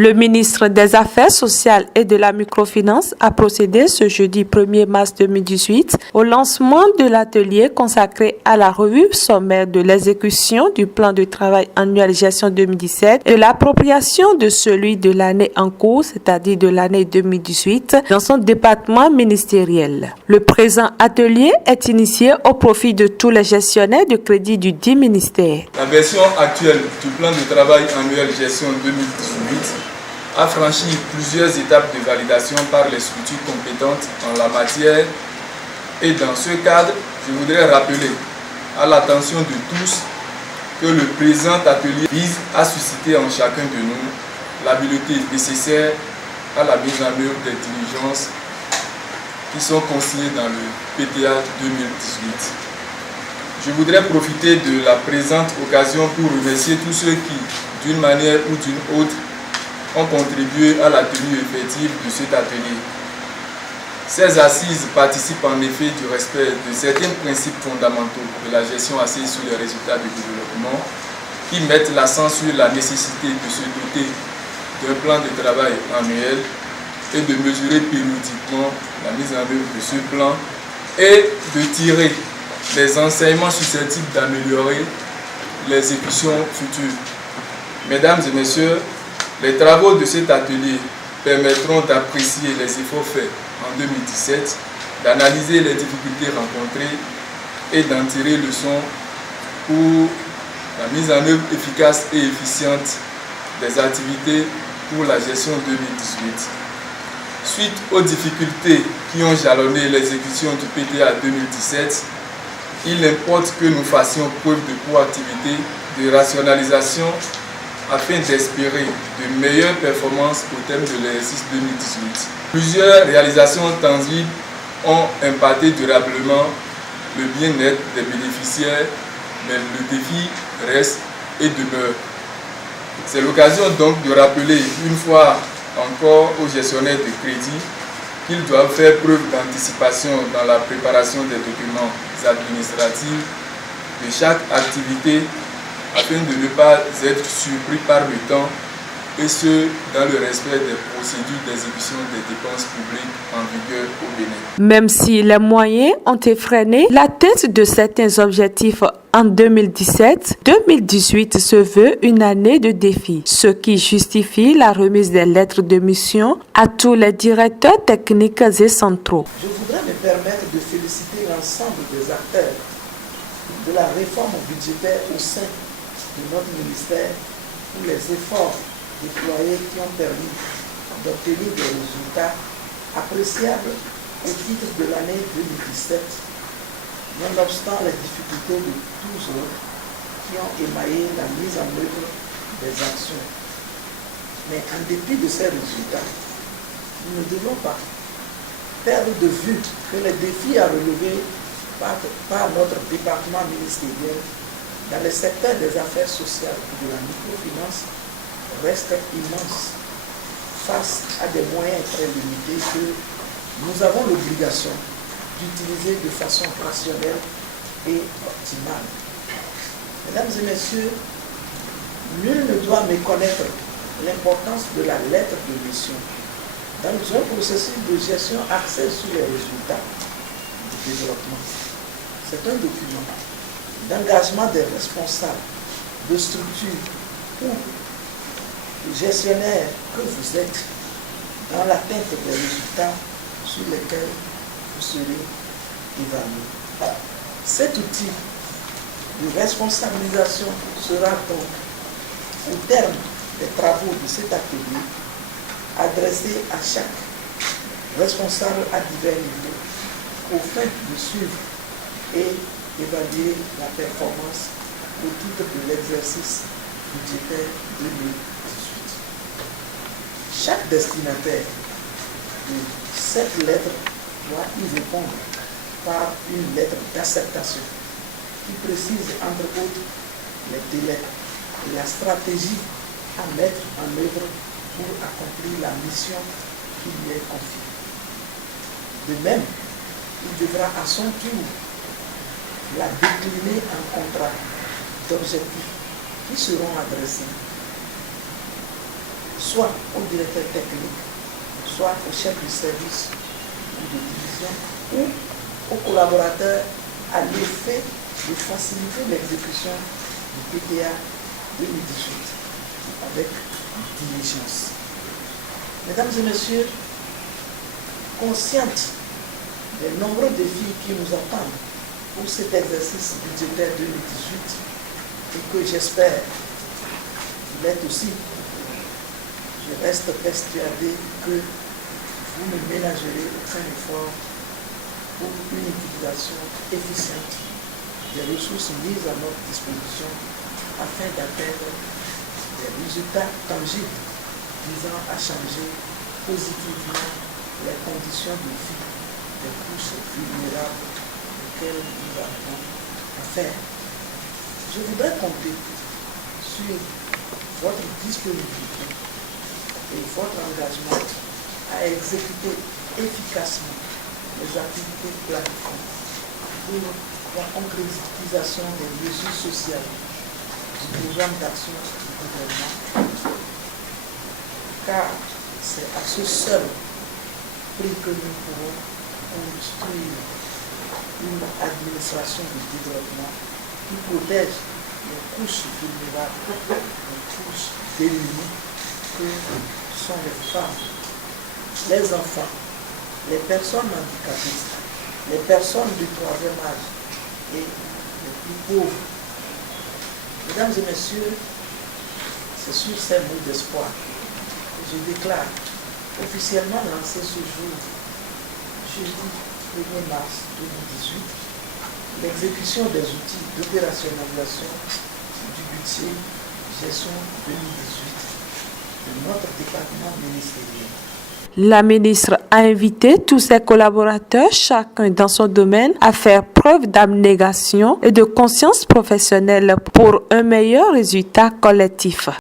Le ministre des Affaires sociales et de la microfinance a procédé ce jeudi 1er mars 2018 au lancement de l'atelier consacré à la revue sommaire de l'exécution du plan de travail annuel gestion 2017 et l'appropriation de celui de l'année en cours, c'est-à-dire de l'année 2018, dans son département ministériel. Le présent atelier est initié au profit de tous les gestionnaires de crédit du dit ministère. La version actuelle du plan de travail annuel gestion 2018 a franchi plusieurs étapes de validation par les structures compétentes en la matière et dans ce cadre, je voudrais rappeler à l'attention de tous que le présent atelier vise à susciter en chacun de nous l'habileté nécessaire à la mise en œuvre des diligences qui sont consignées dans le PTA 2018. Je voudrais profiter de la présente occasion pour remercier tous ceux qui, d'une manière ou d'une autre, ont contribué à la tenue effective de cet atelier. Ces assises participent en effet du respect de certains principes fondamentaux de la gestion assise sur les résultats du développement qui mettent l'accent sur la nécessité de se doter d'un plan de travail annuel et de mesurer périodiquement la mise en œuvre de ce plan et de tirer des enseignements susceptibles d'améliorer l'exécution future. Mesdames et messieurs, les travaux de cet atelier permettront d'apprécier les efforts faits en 2017, d'analyser les difficultés rencontrées et d'en tirer leçon pour la mise en œuvre efficace et efficiente des activités pour la gestion 2018. Suite aux difficultés qui ont jalonné l'exécution du PTA 2017, il importe que nous fassions preuve de proactivité, de rationalisation afin d'espérer de meilleures performances au terme de l'exercice 2018. Plusieurs réalisations tangibles ont impacté durablement le bien-être des bénéficiaires, mais le défi reste et demeure. C'est l'occasion donc de rappeler une fois encore aux gestionnaires de crédit qu'ils doivent faire preuve d'anticipation dans la préparation des documents administratifs de chaque activité afin de ne pas être surpris par le temps et ce, dans le respect des procédures d'exécution des dépenses publiques en vigueur au Bénin. Même si les moyens ont effréné l'atteinte de certains objectifs en 2017, 2018 se veut une année de défis, ce qui justifie la remise des lettres de mission à tous les directeurs techniques et centraux. Je voudrais me permettre de féliciter l'ensemble des acteurs de la réforme budgétaire au sein de notre ministère pour les efforts déployés qui ont permis d'obtenir des résultats appréciables au titre de l'année 2017, nonobstant les difficultés de tous autres qui ont émaillé la mise en œuvre des actions. Mais en dépit de ces résultats, nous ne devons pas perdre de vue que les défis à relever par notre département ministériel dans le secteur des affaires sociales et de la microfinance reste immense face à des moyens très limités que nous avons l'obligation d'utiliser de façon rationnelle et optimale. Mesdames et messieurs, nul ne doit méconnaître l'importance de la lettre de mission dans un processus de gestion axé sur les résultats du développement. C'est un document d'engagement des responsables, de structures ou de gestionnaires que vous êtes dans l'atteinte des résultats sur lesquels vous serez évalués. Cet outil de responsabilisation sera donc, au terme des travaux de cet atelier, adressé à chaque responsable à divers niveaux, au fin de suivre et évaluer la performance au titre de l'exercice budgétaire 2018. Chaque destinataire de cette lettre doit y répondre par une lettre d'acceptation qui précise entre autres les délais et la stratégie à mettre en œuvre pour accomplir la mission qui lui est confiée. De même, il devra à son tour la décliner en contrat d'objectifs qui seront adressés soit au directeur technique, soit au chef de service ou de division, ou aux collaborateurs à l'effet de faciliter l'exécution du PTA 2018 avec diligence. Mesdames et messieurs, conscientes des nombreux défis qui nous attendent pour cet exercice budgétaire 2018 et que j'espère l'être aussi, je reste persuadé que vous ne ménagerez aucun effort pour une utilisation efficiente des ressources mises à notre disposition afin d'atteindre des résultats tangibles visant à changer positivement les conditions de vie des couches vulnérables auxquelles nous avons affaire. Je voudrais compter sur votre disponibilité et votre engagement à exécuter efficacement les activités planifiées pour la concrétisation des mesures sociales du programme d'action du gouvernement, car c'est à ce seul prix que nous pourrons construire une administration de développement qui protège les couches vulnérables, les couches démunies que sont les femmes, les enfants, les personnes handicapées, les personnes du troisième âge et les plus pauvres. Mesdames et messieurs, c'est sur ces mots d'espoir que je déclare officiellement lancer ce jour, jeudi 1er mars 2018, l'exécution des outils d'opérationnalisation du budget gestion 2018 de notre département ministériel. La ministre a invité tous ses collaborateurs, chacun dans son domaine, à faire preuve d'abnégation et de conscience professionnelle pour un meilleur résultat collectif.